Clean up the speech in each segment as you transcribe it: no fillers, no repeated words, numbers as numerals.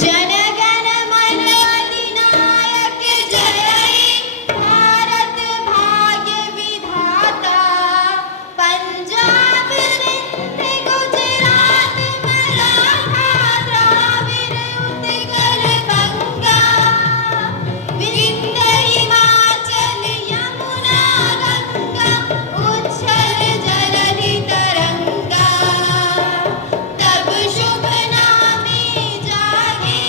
जनगण मन अधिनायक जय हे भारत भाग्य विधाता पंजाब सिंध गुजरात मराठा द्राविड़ उत्कल गंगा विंध्य हिमाचल यमुना गंगा उच्छल जलधि तरंगा तब शुभ नामे जागे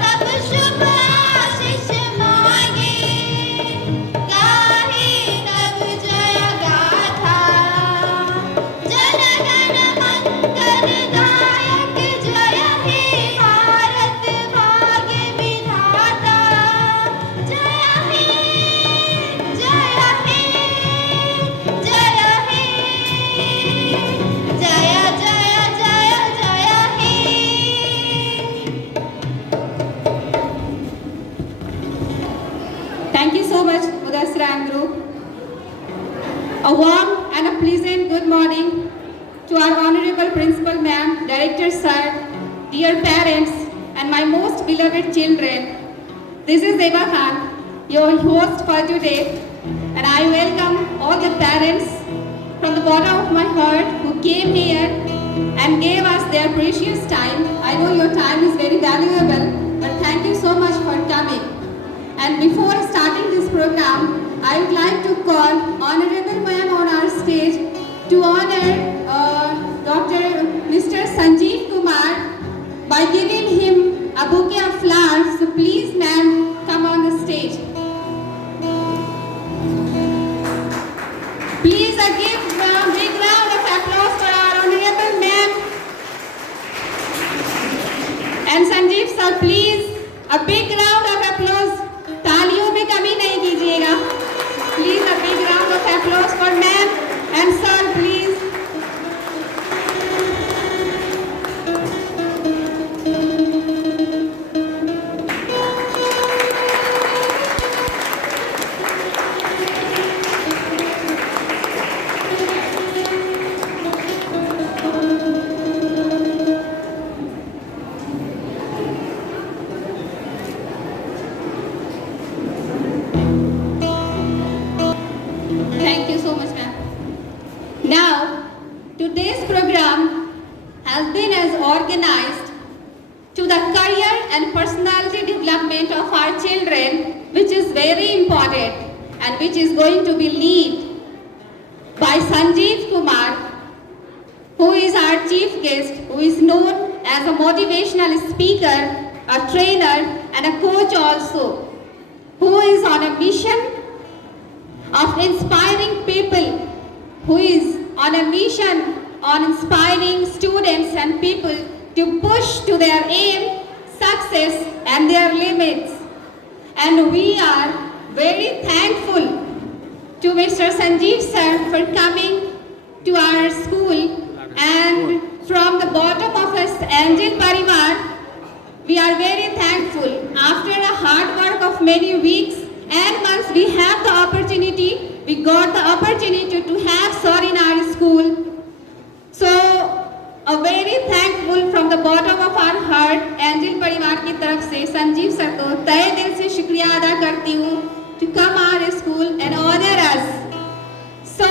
तब शुभ आशीष मांगे गाहे तब जय गाथा जनगण मंगल दायक जय हे भारत भाग्य विधाता जय हे जय हे जय हे जय जय जय जय हे Thank you so much, Mudasra and group. A warm and a pleasant good morning to our Honorable Principal Ma'am, Director Sir, dear parents, and my most beloved children. This is Eva Khan, your host for today, and I welcome all the parents from the bottom of my heart who came here and gave us their precious time. I know your time is very valuable, but thank you so much for coming. And before starting this program, I would like to call Honorable Ma'am on our stage to honor Dr. Mr. Sanjeev Kumar by giving him a bouquet of flowers. So please, ma'am, come on the stage. Please give a big round of applause for our Honorable Ma'am. And Sanjeev sir, please, a big round of applause. तालियों में कमी नहीं कीजिएगा. Please, a big round of applause for ma'am and sir, please. Thank you so much, ma'am. Now, today's program has been as organized to the career and personality development of our children, which is very important and which is going to be led by Sanjeev Kumar, who is our chief guest, who is known as a motivational speaker, a trainer, and a coach also, who is on a mission of inspiring people, who is on a mission on inspiring students and people to push to their aim, success and their limits. And we are very thankful to Mr. Sanjeev sir for coming to our school, and from the bottom of us Angel Parivar, we are very thankful. After a hard work of many weeks and months, we have the opportunity, we got the opportunity to have sir in our school. So, a very thankful from the bottom of our heart, angel परिवार की तरफ से Sanjeev sir को तहे दिल से शुक्रिया अदा करती हूँ to come our school and honor us. So,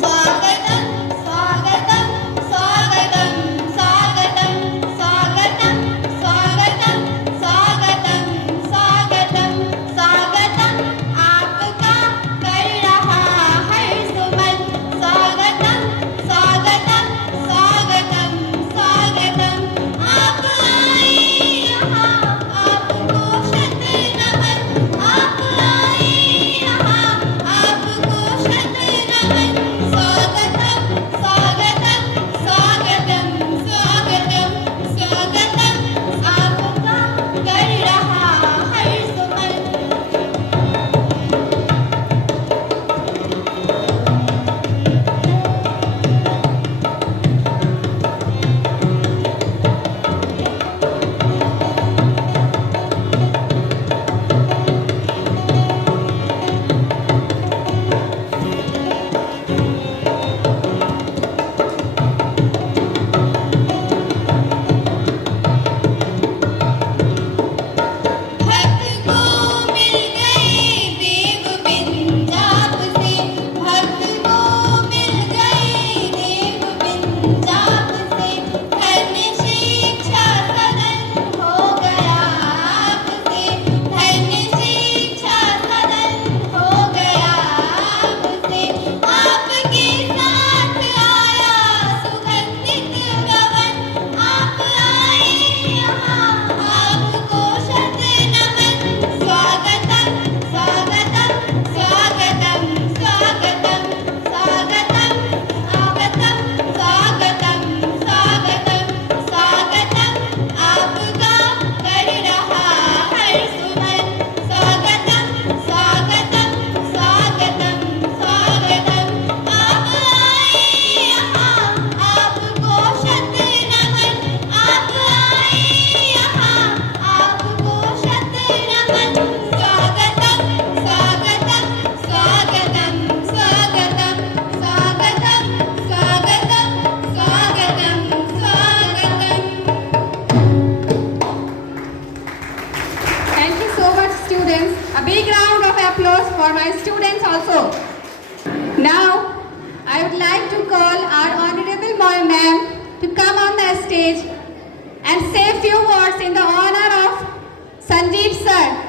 स्वागतम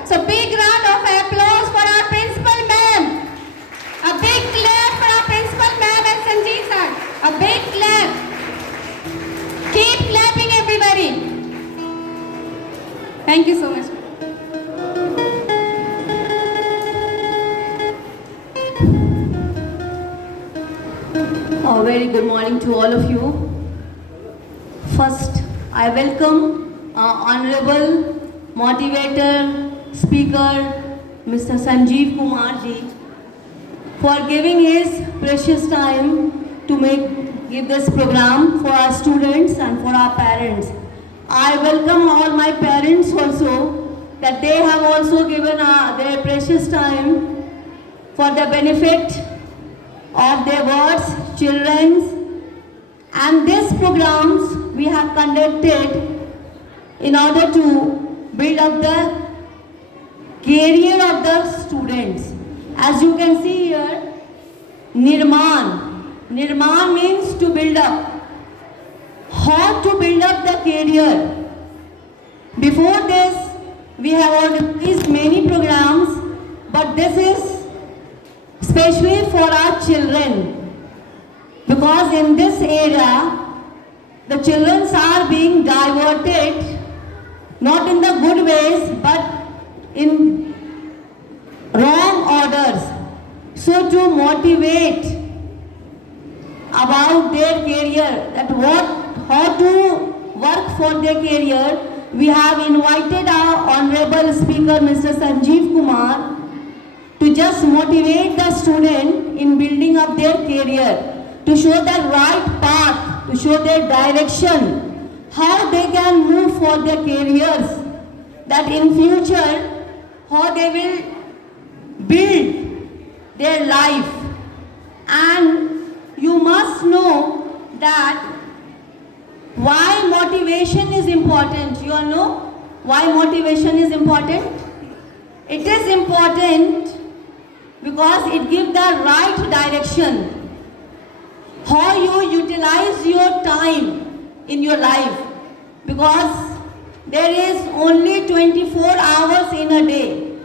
So big round of applause for our principal ma'am. A big clap for our principal ma'am and Sanjeev sir. A big clap. Keep clapping everybody. Thank you so much. A very good morning to all of you. First, I welcome Honorable Motivator Speaker Mr. Sanjeev Kumar ji for giving his precious time to give this program for our students and for our parents. I welcome all my parents also that they have also given their precious time for the benefit of their wards, children's, and these programs we have conducted in order to build up the career of the students. As you can see here, Nirman. Nirman means to build up. How to build up the career? Before this, we have organized many programs, but this is especially for our children, because in this area the children are being diverted not in the good ways but in wrong orders. So to motivate about their career, that how to work for their career, we have invited our honorable speaker Mr. Sanjeev Kumar to just motivate the student in building up their career, to show the right path, to show their direction, how they can move for their careers, that in future, how they will build their life. And you must know that why motivation is important. You all know why motivation is important? It is important because it gives the right direction, how you utilize your time in your life, because there is only 24 hours in a day.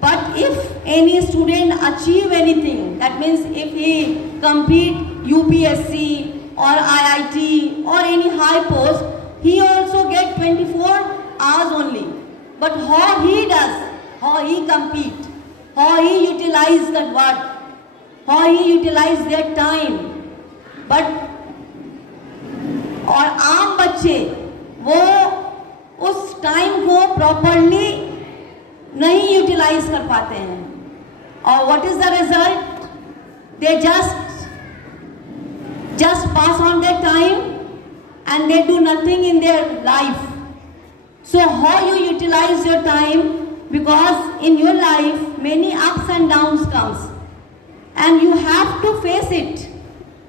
But if any student achieve anything, that means if he complete UPSC or IIT or any high post, he also get 24 hours only. But how he does, how he compete, how he utilize that word, how he utilize their time. But और आम बच्चे वो उस time को properly नहीं utilise कर पाते हैं, और what is the result? They just pass on their time and they do nothing in their life. So how you utilize your time, because in your life many ups and downs comes and you have to face it,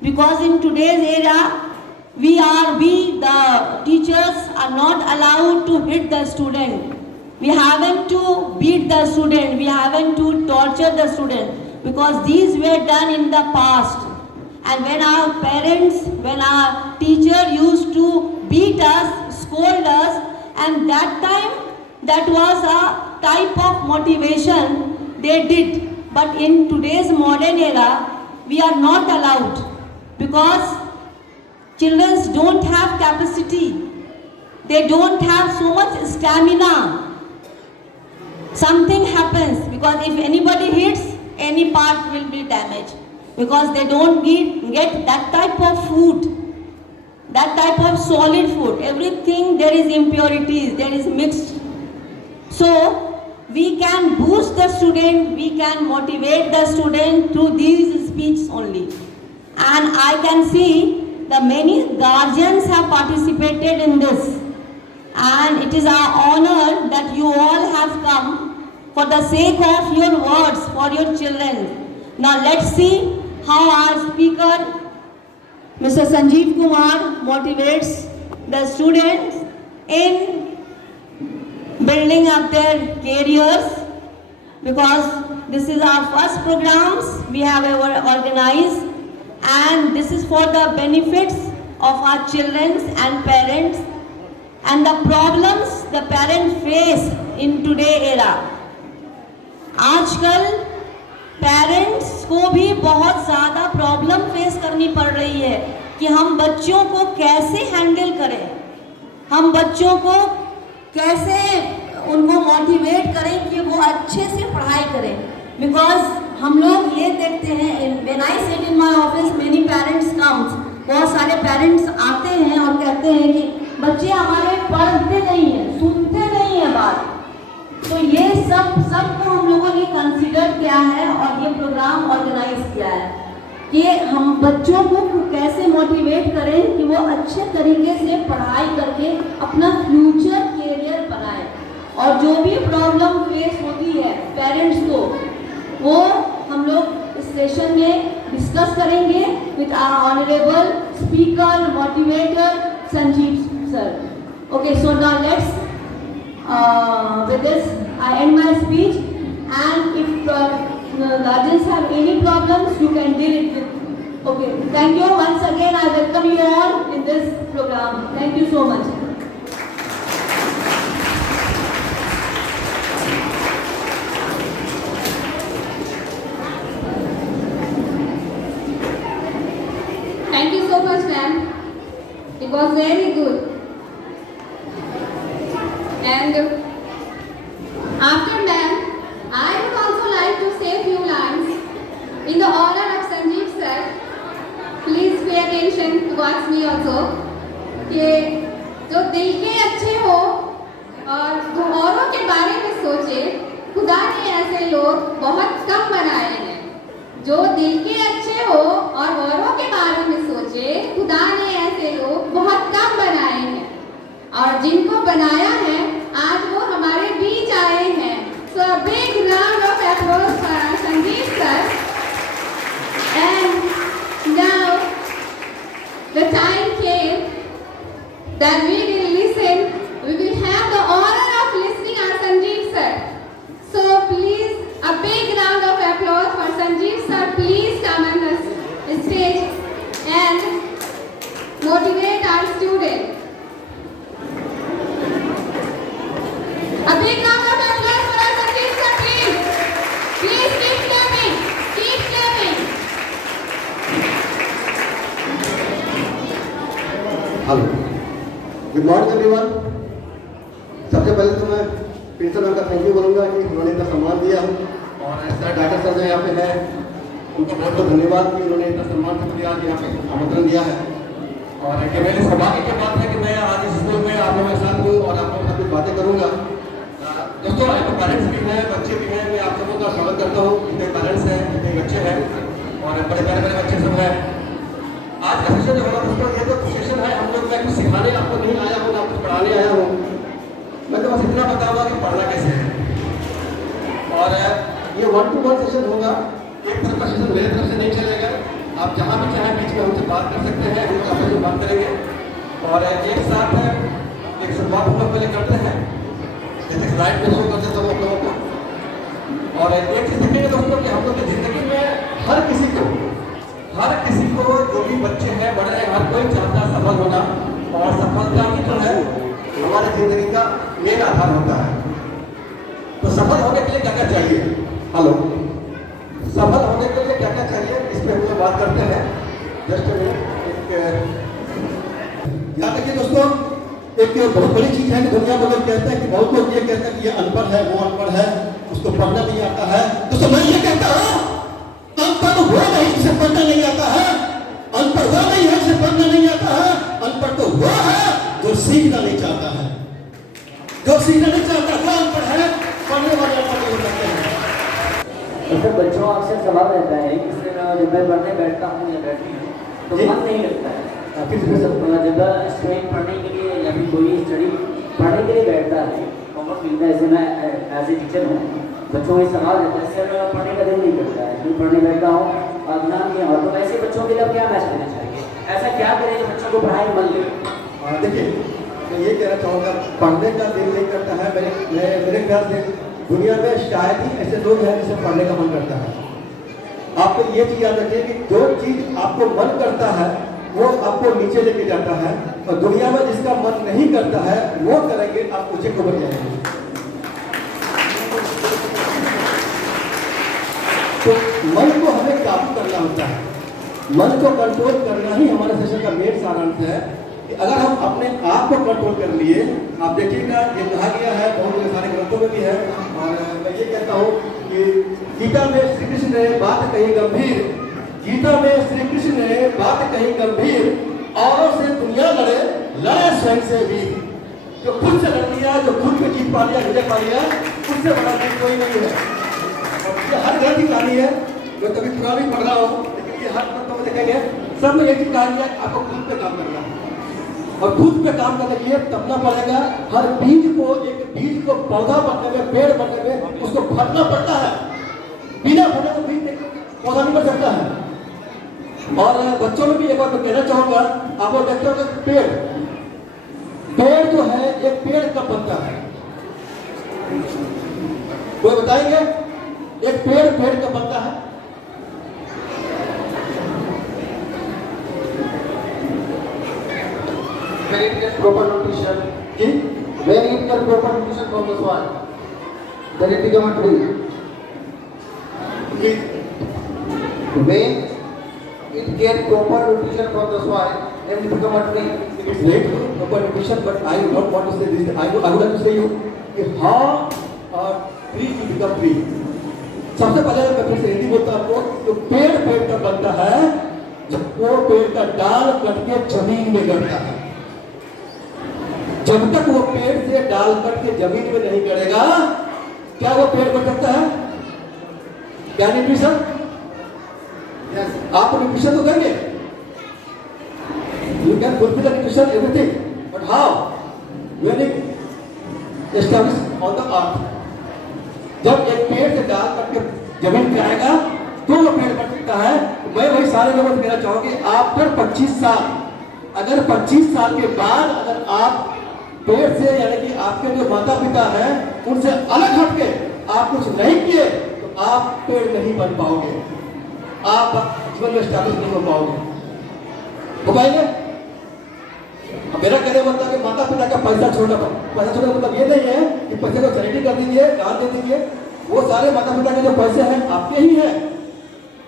because in today's era we the teachers are not allowed to hit the student, we haven't to beat the student, we haven't to torture the student, because these were done in the past. And when our parents, when our teacher used to beat us, scold us, and that time that was a type of motivation they did. But in today's modern era, we are not allowed, because children don't have capacity, they don't have so much stamina. Something happens, because if anybody hits, any part will be damaged, because they don't get that type of food, that type of solid food. Everything there is impurities, there is mixed. So we can boost the student, we can motivate the student through these speeches only. And I can see the many guardians have participated in this, and it is our honor that you all have come for the sake of your words for your children. Now let's see how our speaker Mr. Sanjeev Kumar motivates the students in building up their careers, because this is our first programs we have ever organized, and this is for the benefits of our children and parents, and the problems the parents face in today's era. आजकल parents को भी बहुत ज़्यादा problem face करनी पड़ रही है कि हम बच्चों को कैसे हैंडल करें, हम बच्चों को कैसे उनको मोटिवेट करें कि वो अच्छे से पढ़ाई करें। बिकॉज हम लोग ये देखते हैं, when I sit in my office many parents comes, बहुत सारे पेरेंट्स आते हैं और कहते हैं कि बच्चे हमारे पढ़ते नहीं हैं, सुनते नहीं हैं बात। तो ये सबको हम लोगों ने कंसीडर किया है और ये प्रोग्राम ऑर्गेनाइज किया है कि हम बच्चों को कैसे मोटिवेट करें कि वो अच्छे तरीके से पढ़ाई करके अपना फ्यूचर कैरियर बनाए। और जो भी प्रॉब्लम फेस होती है पेरेंट्स को, वो हम लोग इस सेशन में डिस्कस करेंगे with our honourable speaker motivator Sanjeev sir. Okay, so now let's with this I end my speech, and if guardians have any problems you can deal it with. Okay, thank you once again. I welcome you all in this program. Thank you so much. Thank you so much, ma'am. It was very good. And after ma'am, I would also like to say a few lines in the honor of Sanjeev sir. Please pay attention towards me also. कि जो दिल के अच्छे हो और जो औरों के बारे में सोचे, खुदा ने ऐसे लोग बहुत कम बनाए हैं। जो दिल के अच्छे हो और औरों के बारे में सोचे, खुदा ने ऐसे लोग बहुत कम बनाए हैं। और जिनको बनाया है आज वो हमारे बीच आए हैं। So a big round of applause for Sanjeev sir. And now the time came that we will have the honor of listening our Sanjeev sir. So please a big round of applause for Sanjeev sir. Please come on the stage and motivate our students. A big round of applause for our Sanjeev sir, please. Please keep clapping. Keep clapping. Hello, good morning everyone. सबसे पहले तो मैं principal ma'am का thank you बोलूँगा कि उन्होंने इतना सम्मान दिया, और सर डॉक्टर सर जो यहाँ पे है उनको बहुत बहुत धन्यवाद कि उन्होंने इतना सम्मान से मुझे आज यहाँ पे आमंत्रण दिया है। और कि मेरे सौभाग्य की बात है कि मैं आज इस स्कूल में आप लोगों के साथ हूँ और आप लोगों के साथ कुछ बातें करूँगा। दोस्तों, यहाँ पे पेरेंट्स भी हैं, बच्चे भी हैं। मैं आप सबों का स्वागत करता हूँ। जितने पेरेंट्स हैं, जितने बच्चे हैं और बड़े प्यारे बड़े बच्चे सब हैं। आज का सेशन जो होगा दोस्तों, ये तो सेशन है, हम लोग मैं कुछ सिखाने आपको नहीं आया हूँ, ना कुछ पढ़ाने आया हूँ। मैं तो बस इतना बताऊँगा कि पढ़ना कैसे है। और ये 1-to-1 सेशन होगा, एक तरफ का सेशन मेरे तरफ से नहीं चलेगा। आप जहाँ भी चाहें बीच में हमसे बात कर सकते हैं, हम आपस में बात करेंगे। और एक साथ एक शुरुआत हम लोग पहले करते हैं, जैसे स्लाइड में शो कर देता हूँ आप लोगों को। और एक चीज़ देखेंगे दोस्तों कि हम लोग की ज़िंदगी में हर किसी को जो भी बच्चे हैं, बड़े हैं, हर कोई चाहता है सफल होना। और सफलता ही जो है हमारी ज़िंदगी का मेन आधार होता है। तो सफल होने के लिए क्या क्या चाहिए? हेलो, सफल होने के लिए क्या क्या चाहिए, इस पर हम लोग बात करते हैं। जस्ट याद रखिए दोस्तों, एक बहुत बड़ी चीज़ है कि दुनिया में लोग कहते हैं कि बहुत लोग ये कहते हैं कि ये अनपढ़ है, वो अनपढ़ है, उसको पढ़ना नहीं आता है। तो मैं ये कहता हूँ, अनपढ़ वो नहीं जिसे पढ़ना नहीं आता है, अनपढ़ वो नहीं है जिसे पढ़ना नहीं आता है, अनपढ़ तो वो है जो सीखना नहीं चाहता है। जो सीखना नहीं चाहता वो अनपढ़ है, पढ़ने वाले अनपढ़ हो जाते हैं। तो बच्चों अक्सर सवाल रहता है कि जब मैं पढ़ने बैठता हूँ या बैठती हूँ तो मन नहीं लगता है। जब स्टूडेंट पढ़ने के लिए या फिर कोई स्टडी पढ़ने के लिए बैठता है, होमवर्क मिलता है, जैसे मैं एज ए टीचर हूँ, बच्चों में सवाल रहता है सर पढ़ने का दिल नहीं करता है, मैं पढ़ने बैठता हूँ और ध्यान नहीं हो। तो ऐसे बच्चों के लिए क्या मैसेज देना चाहिए, ऐसा क्या करें जो बच्चों को पढ़ाई मन लगे? देखिए, मैं ये कहना चाहूँगा, पढ़ने का दिल नहीं करता है, मेरे ख्याल से दुनिया में शायद ही ऐसे लोग हैं जिसे पढ़ने का मन करता है। आपको ये चीज़ याद रखिए कि जो चीज़ आपको मन करता है वो आपको नीचे लेके जाता है, और दुनिया में जिसका मन नहीं करता है वो करेंगे आप ऊंचे को बढ़ जाएंगे। तो मन को हमें काबू करना होता है, मन को कंट्रोल करना ही हमारे सेशन का मेन सारांश है कि अगर हम अपने आप को कंट्रोल कर लिए, आप देखिएगा ये कहा गया है बहुत सारे ग्रंथों में भी है, और मैं ये कहता हूँ कि गीता में श्री कृष्ण ने बात कही गंभीर, गीता में श्री कृष्ण ने बात कही गंभीर, औरों से दुनिया लड़े, लड़े स्वयं से भी। जो खुद से लड़ लिया, जो खुद में जीत पा लिया, विजय पा लिया, उससे बड़ा जीत कोई नहीं है। और ये हर ग्रंथ की कहानी है, मैं कभी पुरानी पढ़ रहा हूँ, लेकिन ये हर ग्रंथों में देखेंगे सब में एक ही कहानी है, आपको खुद पे काम करना है। और खुद पे काम करने के लिए तपना पड़ेगा। हर बीज को, एक बीज को पौधा बनने में, पेड़ बनने में उसको फटना पड़ता है। बिना फटे तो बीज पौधा नहीं बन सकता है। और बच्चों में भी एक बार मैं कहना चाहूंगा, आप लोग देखते हो पेड़, पेड़ जो है एक पेड़ कब बनता है, कोई बताएंगे? एक पेड़ कब बनता है? When it gets proper nutrition, when it gets proper nutrition from the soil, then it becomes a tree. When it gets proper nutrition from the soil, then it becomes a tree. It's late to proper nutrition, but I do not want to say this. I would like to say you कि how a tree to become tree. सबसे पहले मैं फिर से हिंदी बोलता हूँ आपको, तो पेड़ कब बनता है? जब वो पेड़ का डाल कट के जमीन में गिरता है। जब तक वो पेड़ से डाल कट के जमीन में नहीं गिरेगा, क्या वो पेड़ बन सकता है? क्या न्यूट्रिशन? आप न्यूट्रिशन तो करेंगे, you can fulfill the nutrition everything, but how? When it established on the earth. जब एक पेड़ से डाल कट के जमीन पे आएगा तो वो पेड़ बन सकता है। मैं वही सारे लोगों से कहना चाहूंगी, आफ्टर 25 साल, अगर 25 साल के बाद अगर आप पेड़ से, यानी कि आपके जो माता पिता हैं उनसे अलग हटके आप कुछ नहीं किए तो आप पेड़ नहीं बन पाओगे, आप जीवन में स्टैब्लिश नहीं हो पाओगे। हो पाएंगे? मेरा कहने मतलब कि माता पिता का पैसा छोड़ना, पैसा छोड़ना मतलब ये नहीं है कि पैसे को चैरिटी कर दीजिए, दान दे दीजिए। वो सारे माता पिता के जो पैसे हैं आपके ही हैं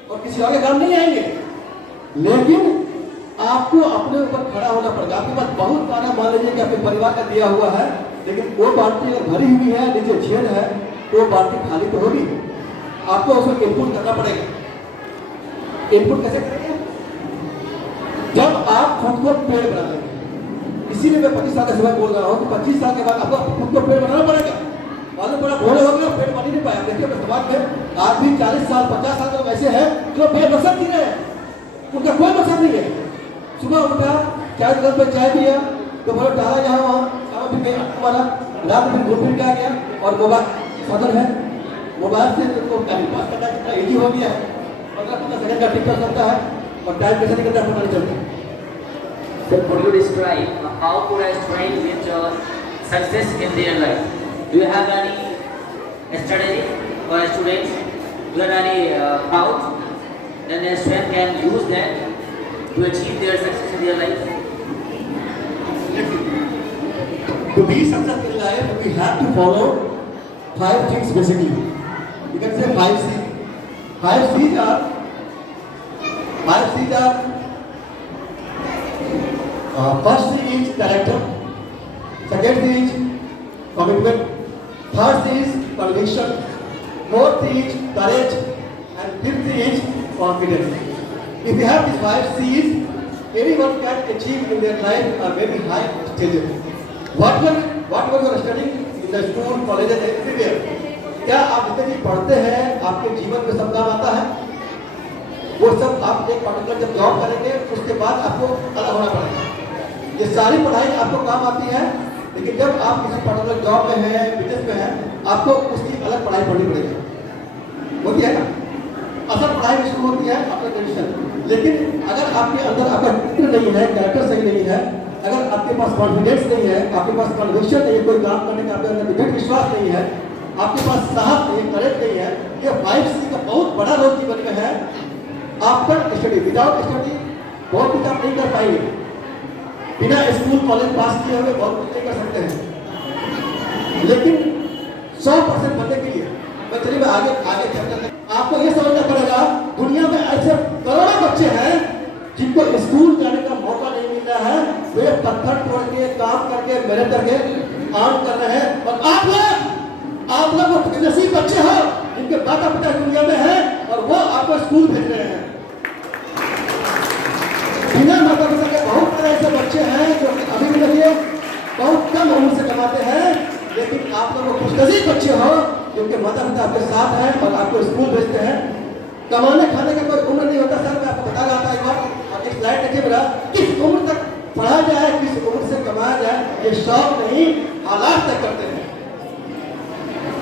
और किसी और के काम नहीं आएंगे, लेकिन आपको अपने ऊपर खड़ा होना पड़ेगा। आपके पास बहुत सारा, मान लीजिए कि आपके परिवार का दिया हुआ है, लेकिन वो बाल्टी अगर भरी हुई है, नीचे छेद है, तो वो बाल्टी खाली तो होगी, आपको उसमें इनपुट करना पड़ेगा। इनपुट कैसे करेंगे? जब आप खुद को पेड़ बना देंगे। इसीलिए मैं 25 साल का समय बोल रहा हूँ कि 25 साल के बाद आपको खुद को पेड़ बनाना पड़ेगा। मालूम पड़ा भोले हो गए, पेड़ बन ही नहीं पाया। देखिए मैं समाज में आज भी 40 साल 50 साल लोग ऐसे हैं जो बेमकसद जी रहे हैं, उनका कोई मकसद नहीं है। सुबह उठा, चाय दुकान पर चाय पिया, तो बोलो टहला यहाँ वहाँ फिर गया हमारा, रात में घूम फिर के आ गया। और मोबाइल साधन है, मोबाइल से तो टाइम पास करना कितना ईजी हो गया है। 15-15 सेकंड का टिकटॉक चलता है और टाइम कैसे निकलता है पता नहीं चलता। So could you describe how could a student reach success in their life? Do you have any strategy for a student? Do you have any pouch? Then a student can use that to achieve their success in their life. To be successful in life, we have to follow 5 things basically. You can say 5 C's. 5 C's are first C is character, second C is commitment, third C is conviction, fourth C is courage, and fifth C is confidence. If you have these 5 C's, anyone can achieve in their life a very high stages. Whatever you are studying in the school, colleges, everywhere, क्या आप जितने भी पढ़ते हैं आपके जीवन में सब काम आता है? वो सब आप एक पर्टिकुलर जब जॉब करेंगे उसके बाद आपको अलग होना पड़ेगा। ये सारी पढ़ाई आपको काम आती है, लेकिन जब आप किसी पर्टिकुलर जॉब में हैं, बिजनेस में हैं, आपको उसकी अलग पढ़ाई पढ़नी पड़ेगी। होती है ना? असल पढ़ाई में शुरू होती है अपने कंडीशन। लेकिन अगर आपके अंदर आपका चित्र नहीं है, कैरेक्टर सही नहीं है, अगर आपके पास कॉन्फिडेंस नहीं है, आपके पास कन्विक्शन नहीं है, कोई काम करने का आपके अंदर दृढ़ विश्वास नहीं है, आपके पास साहस नहीं, करेज नहीं है, ये 5C का बहुत बड़ा रोल जीवन में है। आफ्टर स्टडी, विदाउट स्टडी बहुत कुछ आप नहीं कर पाएंगे। बिना स्कूल कॉलेज पास किए हुए बहुत कुछ नहीं कर सकते हैं, लेकिन 100% बनने के लिए मैं चलिए मैं आगे चर्चा आपको ये समझना पड़ेगा, दुनिया में ऐसे करोड़ों बच्चे हैं जिनको स्कूल जाने का मौका नहीं मिल रहा है। वे पत्थर तोड़ के, काम करके, मेहनत करके काम कर रहे हैं। और आप लोग वो खुशनसीब बच्चे हो जिनके माता पिता दुनिया में हैं और वो आपको स्कूल भेज रहे हैं। बिना माता पिता के बहुत सारे ऐसे बच्चे हैं जो कि अभी भी देखिए बहुत कम उम्र से कमाते हैं, लेकिन आप लोग वो खुशनसीब बच्चे हो जिनके माता पिता आपके साथ हैं और आपको स्कूल भेजते हैं। कमाने खाने का कोई उम्र नहीं होता सर, मैं आपको बता रहा था एक बार, और एक स्लाइड देखिए मेरा, किस उम्र तक पढ़ा जाए, किस उम्र से कमाया जाए, ये शौक नहीं हालात तय करते हैं।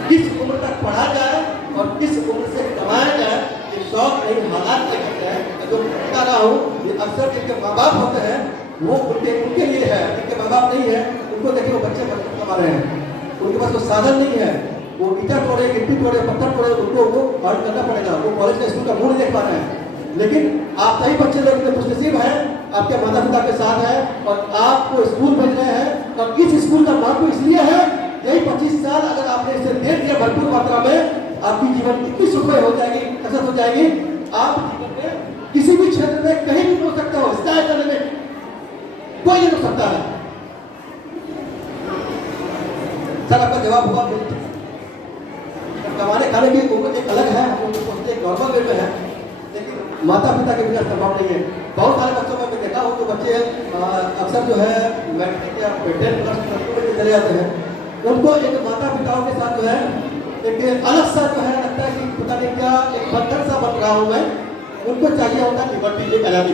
किस उम्र तक पढ़ा जाए और किस उम्र से कमाया जाए, ये शौक नहीं हालात तय करते हैं। जो बता रहा हूँ, ये अक्सर जिनके माँ बाप होते हैं वो उनके लिए है, जिनके माँ बाप नहीं है उनको देखिए वो बच्चे कमा रहे हैं, उनके पास वो साधन नहीं है, वो ईटा तोड़े, गिट्टी तोड़े, पत्थर तोड़े, उनको वो अर्न करना पड़ेगा, वो कॉलेज का स्कूल का मूड देख पा रहे हैं। लेकिन आप सही बच्चे लोग इतने खुशनसीब हैं, आपके माता पिता के साथ हैं और आपको स्कूल भेज रहे हैं। और इस स्कूल का महत्व इसलिए है, यही 25 साल अगर आपने इसे दे दिया भरपूर मात्रा में, आपकी जीवन इतनी सुखमय हो जाएगी, कसरत हो जाएगी, आप जीवन में किसी भी क्षेत्र में कहीं भी पहुंच सकते हो। स्काई करने में कोई नहीं रुक सकता है। सर आपका जवाब हुआ कमाने खाने की उम्र एक अलग है, हम लोग सोचते हैं नॉर्मल वे में है, लेकिन माता पिता के बिना संभव नहीं है। बहुत सारे बच्चों में मैं देखा हूँ जो बच्चे अक्सर जो है मैट्रिक या 10 में चले जाते हैं, उनको एक माता पिताओं के साथ जो है एक अलग सा जो है लगता है कि पता नहीं क्या एक बंधन सा बन रहा हूँ मैं। उनको चाहिए होता है लिबर्टी, एक आज़ादी।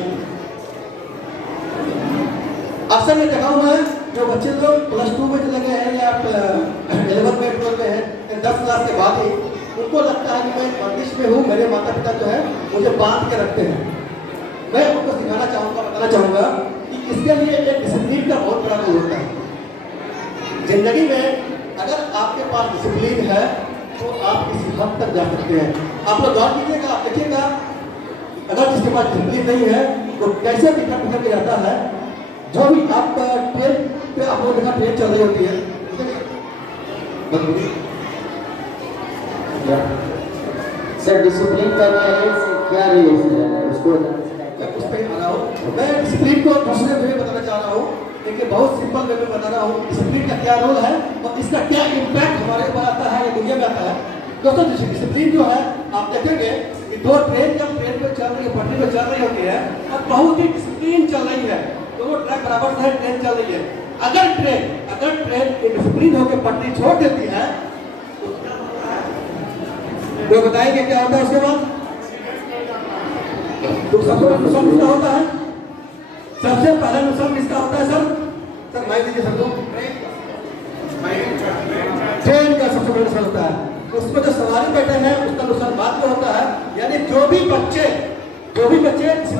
अक्सर ये देखा हुआ है जो बच्चे लोग +2 में चले गए हैं या 11 में 12 में है, 10 क्लास के बाद ही उनको लगता है कि मैं परदेश में हूँ, मेरे माता पिता जो है मुझे बांध के रखते हैं। मैं उनको सिखाना चाहूँगा, बताना चाहूँगा कि इसके लिए एक डिसिप्लिन का बहुत बड़ा रोल होता है। जिंदगी में अगर आपके पास डिसिप्लिन है तो आप किसी हद तक जा सकते हैं। आप लोग गौर कीजिएगा, आप देखिएगा, अगर जिसके पास डिसिप्लिन नहीं है तो कैसे बिखर के जाता है। जो भी आप ट्रेन पे आप लोग देखा ट्रेन चल रही होती है, सर डिसिप्लिन का क्या रिलेशन है उसको मैं उस पर आ रहा हूँ। मैं डिसिप्लिन को दूसरे वे में बताना चाह रहा हूँ, लेकिन बहुत सिंपल वे में बता रहा हूँ डिसिप्लिन का क्या रोल है और इसका क्या इम्पैक्ट हमारे ऊपर आता है या दुनिया में आता है। दोस्तों डिसिप्लिन जो है आप देखेंगे कि दो ट्रेन जब ट्रेन पे चल रही है, पटरी पे चल रही होती है और बहुत ही डिसिप्लिन चल रही है, दोनों ट्रैक बराबर से ट्रेन चल रही है। अगर ट्रेन डिसिप्लिन होकर पटरी छोड़ देती है तो बताएंगे क्या होता है उसके बाद? तो सबसे नुकसान किसका होता है? सबसे पहला नुकसान किसका होता है सर? सर माइक दीजिए सबको। ट्रेन का सबसे बड़ा नुकसान होता है, उसमें जो सवारी बैठे हैं उसका नुकसान बाद में होता है। यानी जो भी बच्चे